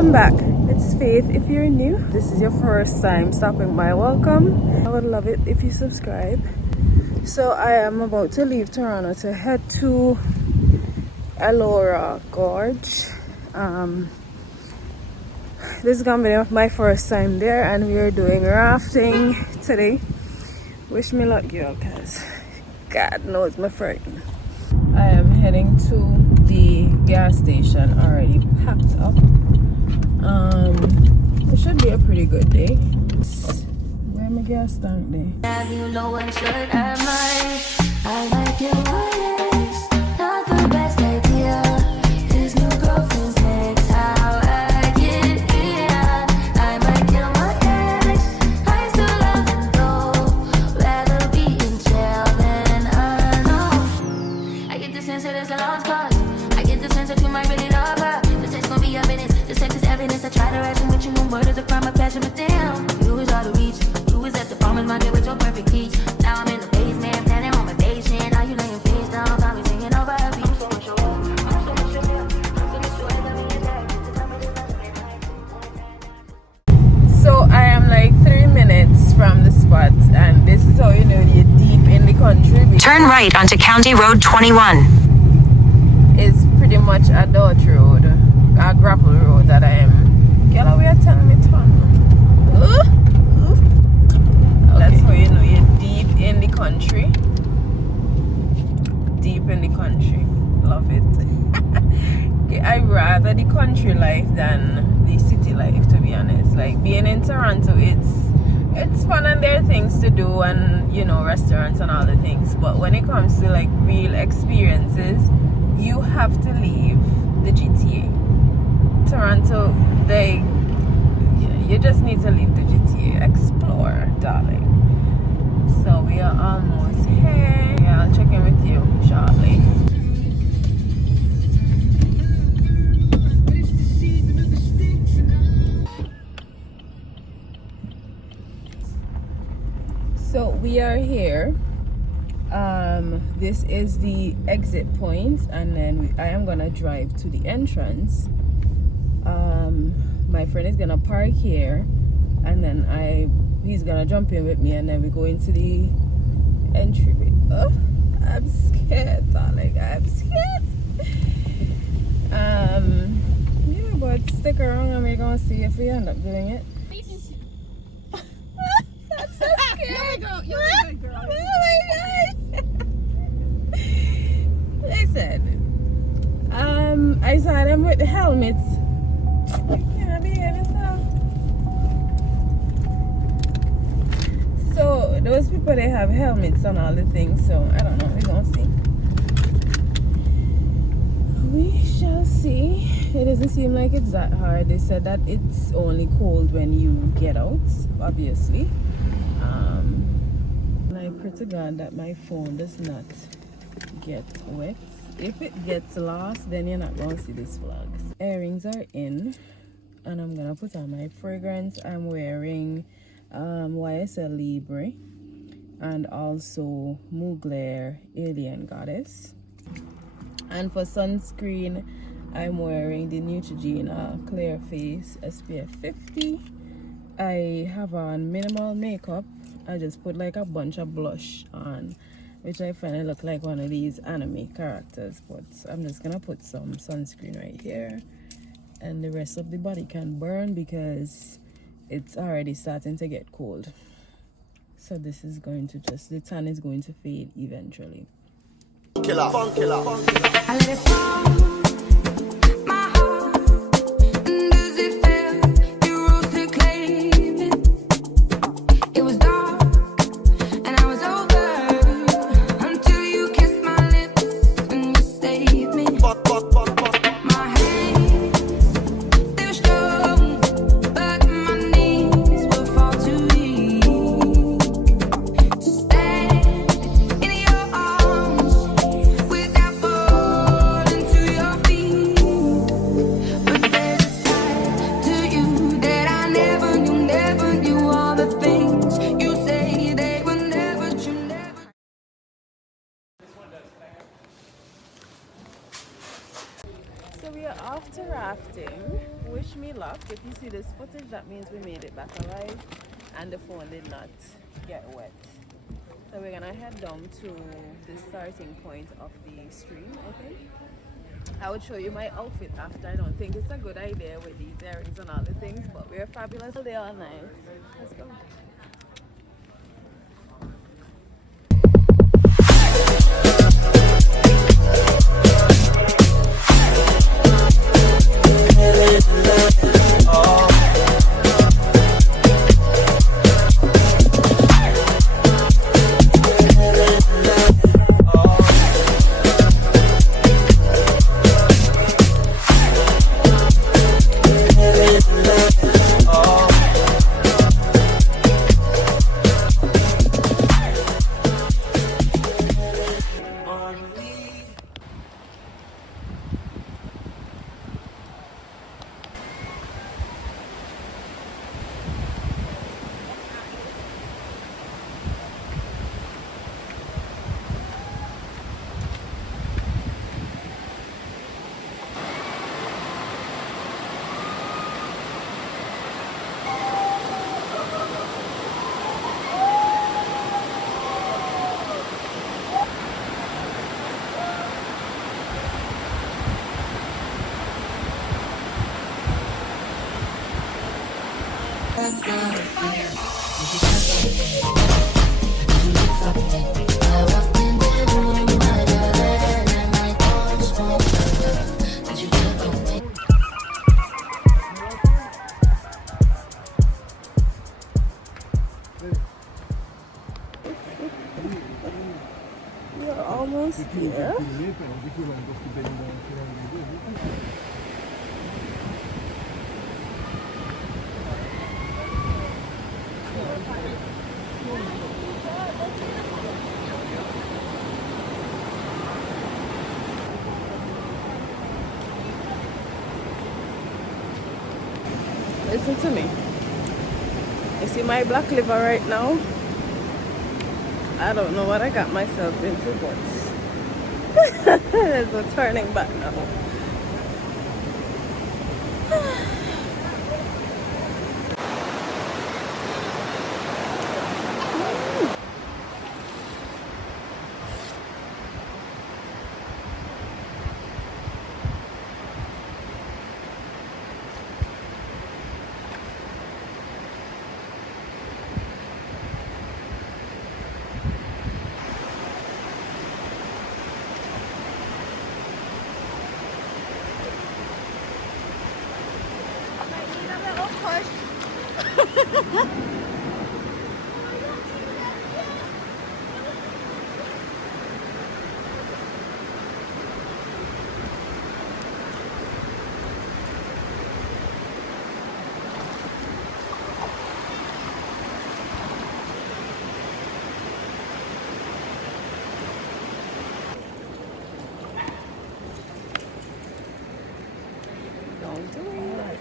Welcome back. It's Faith. If you're new, this is your first time stopping by, welcome. I would love it if you subscribe. So I am about to leave Toronto to head to Elora Gorge. This is gonna be my first time there, and we are doing rafting today. Wish me luck, girl, cause God knows my frightened. I am heading to the gas station, already packed up. It should be a pretty good day. Where my gas tank there? Have you know what should I mind? I like your voice, not the best idea. His new girlfriend's next, how I get here. I might kill my ex, I still love him though. Rather be in jail than unknown. I get the sense that it's a lost cause. I get the sense that you might really love her. The sex gon' be evidence, the sex is evidence. I try to ration with you, no murder's a crime of passion, but damn, you was out of reach. You was at the farmer's market with your perfect peach. Now I'm in the basement, planning on my patient. Now you laying face down, got me singing over a beat. I'm so much your love, I'm so much your love, I'm so much your love. So I am like 3 minutes from the spot, and this is how you know you're deep in the country. Turn right onto County Road 21. It's pretty much a dirt road, a gravel road that I am. Get away, telling me turn. That's how you know you're deep in the country. Deep in the country. Love it. I rather the country life than the city life, to be honest. Like being in Toronto, it's fun and there are things to do, and you know, restaurants and all the things. But when it comes to like real experiences, you have to leave the GTA. Toronto, you just need to leave the GTA. Explore, darling. So we are almost here. Yeah, I'll check in with you shortly. So we are here. This is the exit point, and then I am gonna drive to the entrance. My friend is gonna park here, and then he's gonna jump in with me, and then we go into the entryway. Oh, I'm scared, darling. I'm scared. Yeah, but stick around and we're gonna see if we end up doing it. That's so scary. You're a good girl. Oh my gosh. Listen, I saw them with the helmets. You can't behave yourself. So those people, they have helmets on all the things, so I don't know, we're gonna see. We shall see. It doesn't seem like it's that hard. They said that it's only cold when you get out, obviously. I pray to God that my phone does not get wet. If it gets lost, then you're not going to see these flags. Earrings are in, and I'm gonna put on my fragrance. I'm wearing YSL Libre and also Mugler Alien Goddess. And for sunscreen, I'm wearing the Neutrogena Clear Face SPF 50. I have on minimal makeup. I just put like a bunch of blush on, which I find I look like one of these anime characters, but I'm just gonna put some sunscreen right here, and the rest of the body can burn because it's already starting to get cold. So this is going to the tan is going to fade eventually. Killer, fun killer, fun killer. I let it fall. To your are off to rafting. Wish me luck. If you see this footage, that means we made it back alive and the phone did not get wet. So we're gonna head down to the starting point of the stream, I think. I would show you my outfit after. I don't think it's a good idea with these earrings and all the things, but we're fabulous all day, all night. Let's go. We're almost there. Listen to me. You see my black liver right now? I don't know what I got myself into, but there's no turning back now. Don't do it.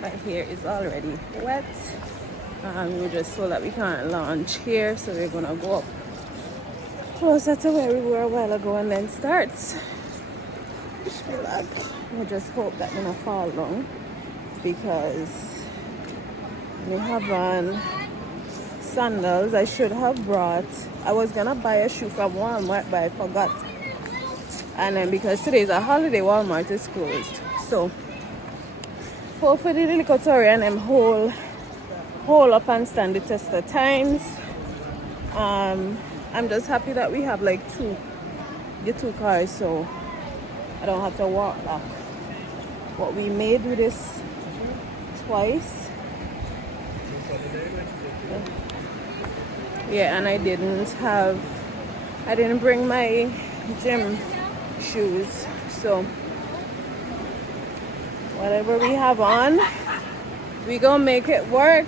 My hair is already wet. We were just told that we can't launch here, so we're gonna go up closer to where we were a while ago and then start. Wish me luck. I just hope that I'm gonna fall down because we have on sandals. I should have brought. I was gonna buy a shoe from Walmart, but I forgot. And then because today is a holiday, Walmart is closed. So hopefully the little Tory and them hold up and stand the test of times. I'm just happy that we have like the two cars, so I don't have to walk back. What we made with this twice. Yeah, and I didn't bring my gym shoes, so whatever we have on, we gonna make it work.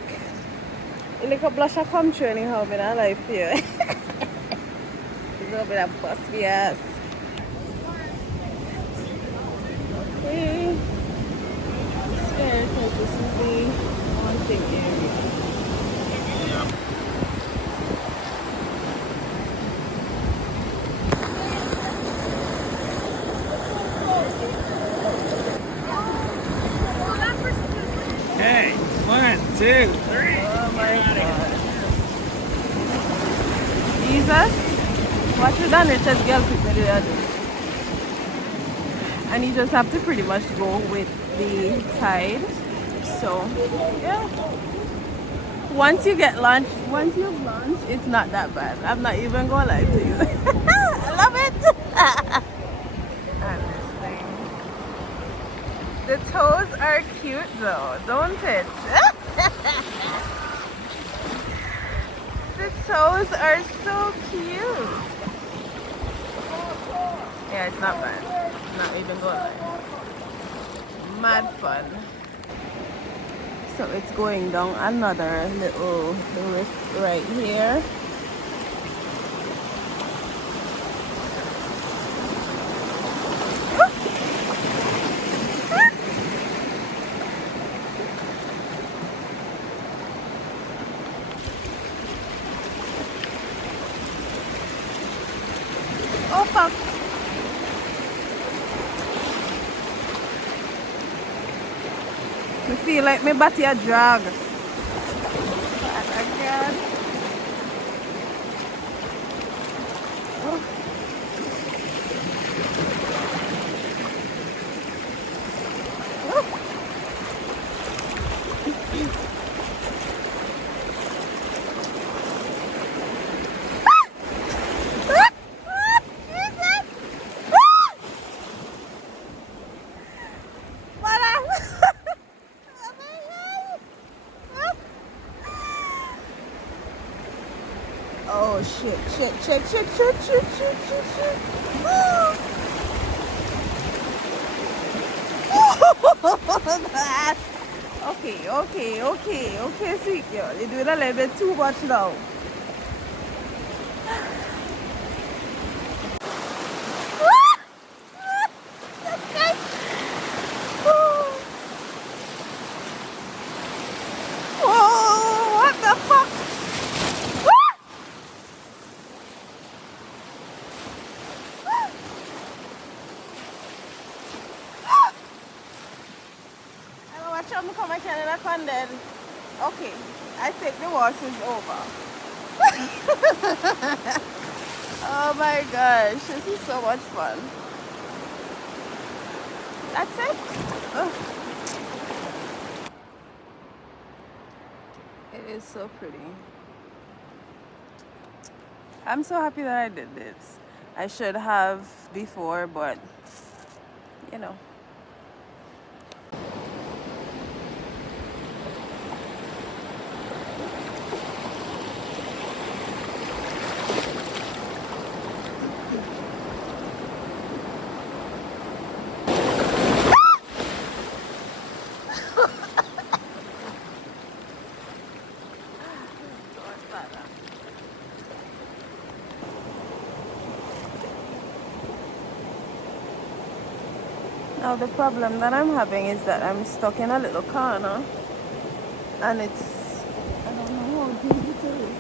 A little blush a come true anyhow in our life here. A little bit of bust the ass. Okay. Scared because this is the one thing area. Jesus. What you done, Richard's girl people do that. And you just have to pretty much go with the tide. So, yeah. Once you get lunch, once you've launched, it's not that bad. I'm not even gonna lie to you. I love it. Honestly. The toes are cute though, don't it? The toes are so cute. Yeah, it's not bad. Not even gonna lie. Mad fun. So it's going down another little rift right here. Oh fuck. I feel like my body a drag. Again. Oh. Oh. Oh shit, shit. Okay, sweet girl. You're doing a little bit too much now. What the fuck? I'm coming Canada Condon. Okay, I think the worst is over. Oh my gosh, this is so much fun. That's it. Oh. It is so pretty. I'm so happy that I did this. I should have before, but you know. Now the problem that I'm having is that I'm stuck in a little corner and it's, I don't know how deep it is.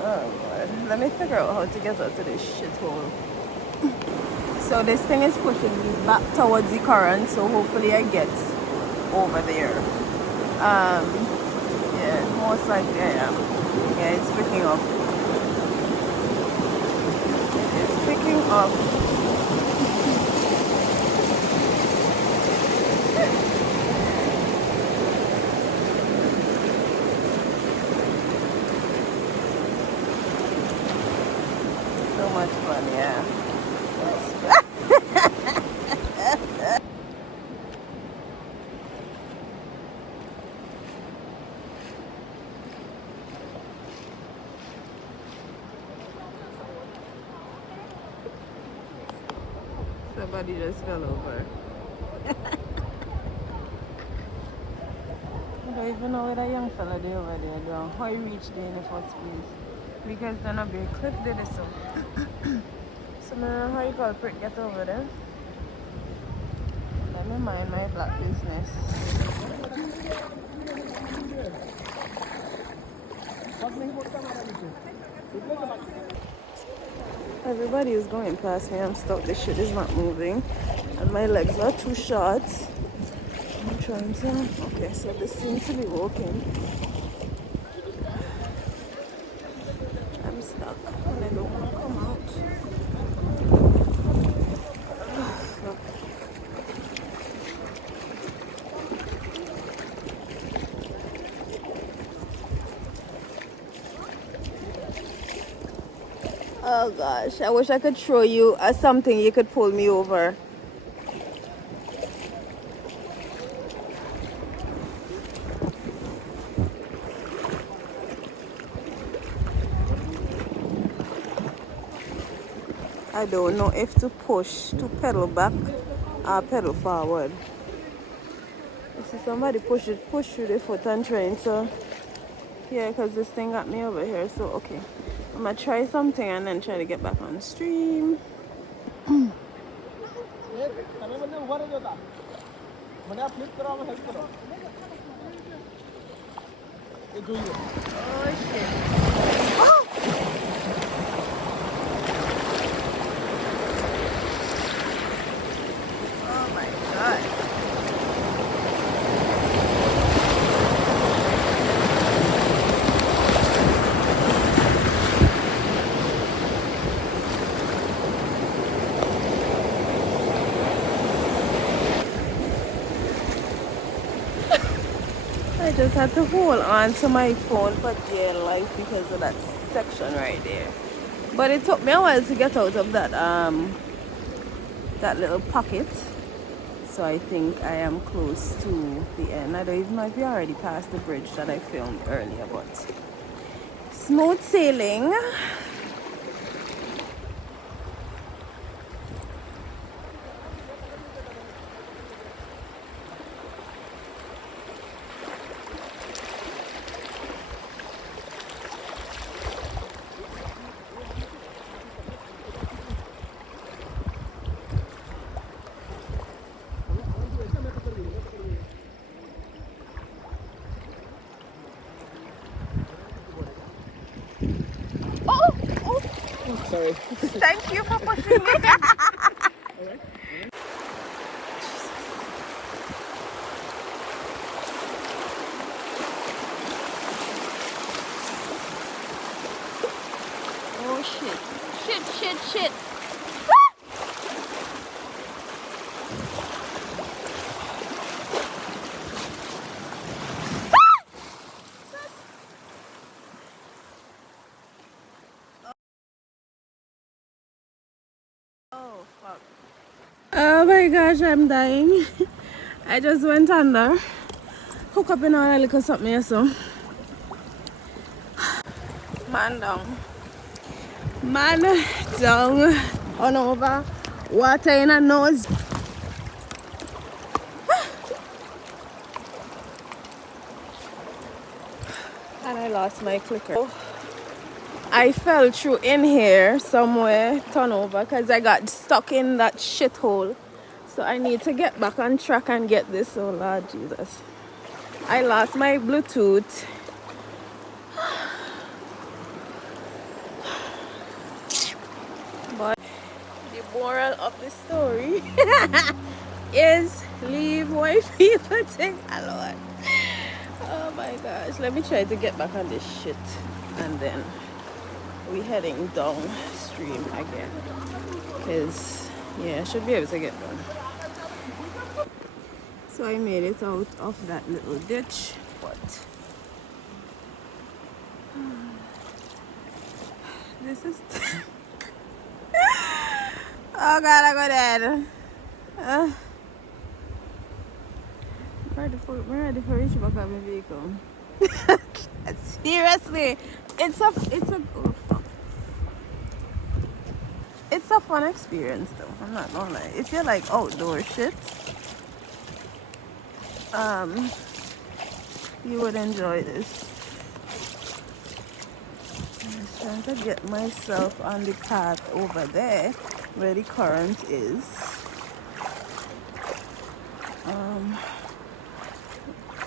Oh Lord, let me figure out how to get out of this shithole. So this thing is pushing me back towards the current, so hopefully I get over there. Yeah, most likely I am. Yeah, it's picking up. It's picking up. So much fun, yeah. Somebody just fell over. I don't even know where that young fella did over there though. How he reached there in the first place. Because then a big cliff did it so. So I don't know how you culprit get over there. Let me mind my black business. Everybody is going past me. I'm stuck. This shit is not moving. And my legs are too short. I'm trying to... Okay, so this seems to be working. Oh gosh, I wish I could throw you something you could pull me over. I don't know if to push, to pedal back or pedal forward. You see somebody push through the foot and trying to, yeah, because this thing got me over here. So okay, I'm gonna try something and then try to get back on stream. Oh shit. Oh! Oh my god. I just had to hold on to my phone for dear life because of that section right there. But it took me a while to get out of that that little pocket. So I think I am close to the end. I don't even know if we already passed the bridge that I filmed earlier, but smooth sailing. Sorry. Thank you for pushing me. Oh shit. Shit. Oh fuck. Oh my gosh, I'm dying. I just went under. Hook up in all a little something here, so. Man down. On over. Water in a nose. And I lost my clicker. I fell through in here somewhere, turn over, because I got stuck in that shithole. So I need to get back on track and get this. Oh Lord Jesus. I lost my Bluetooth. But the moral of the story is leave white people take alone. Oh my gosh. Let me try to get back on this shit. And then we heading downstream again. Because, yeah, I should be able to get done. So I made it out of that little ditch. But this is... Oh God, I got dead. I'm ready for reach back on my vehicle. Seriously, it's a oh, fuck. It's a fun experience though. I'm not gonna lie. If you like outdoor shit, you would enjoy this. I'm just trying to get myself on the path over there where the current is.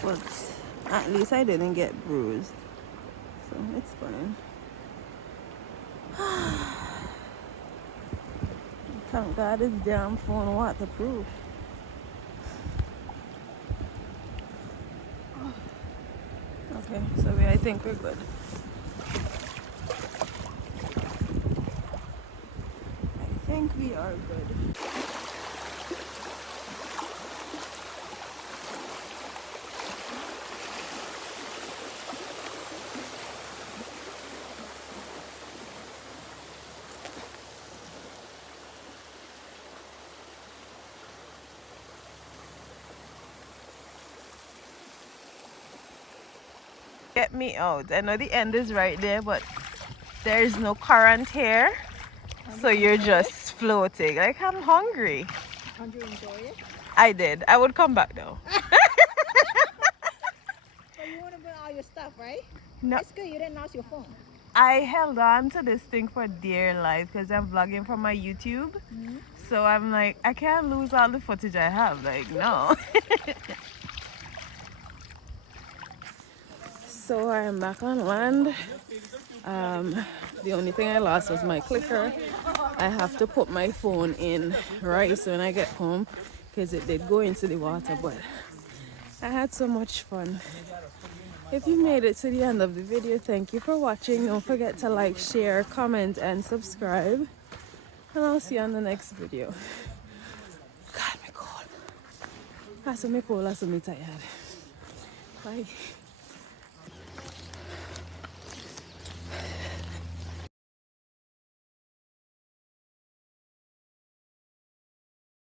But at least I didn't get bruised, so it's fine. Thank God this damn phone waterproof. Okay, so I think we're good. I think we are good. Get me out. I know the end is right there, but there is no current here. So you're just floating. Like, I'm hungry. Did you enjoy it? I did. I would come back though. But you want to bring all your stuff, right? No, It's good you didn't lost your phone. I held on to this thing for dear life because I'm vlogging from my YouTube. So I'm like, I can't lose all the footage I have. Like, no. So I'm back on land. The only thing I lost was my clicker. I have to put my phone in rice when I get home because it did go into the water, but I had so much fun. If you made it to the end of the video, thank you for watching. Don't forget to like, share, comment, and subscribe. And I'll see you on the next video. God, me cold. That's me cold, that's me tired. Bye.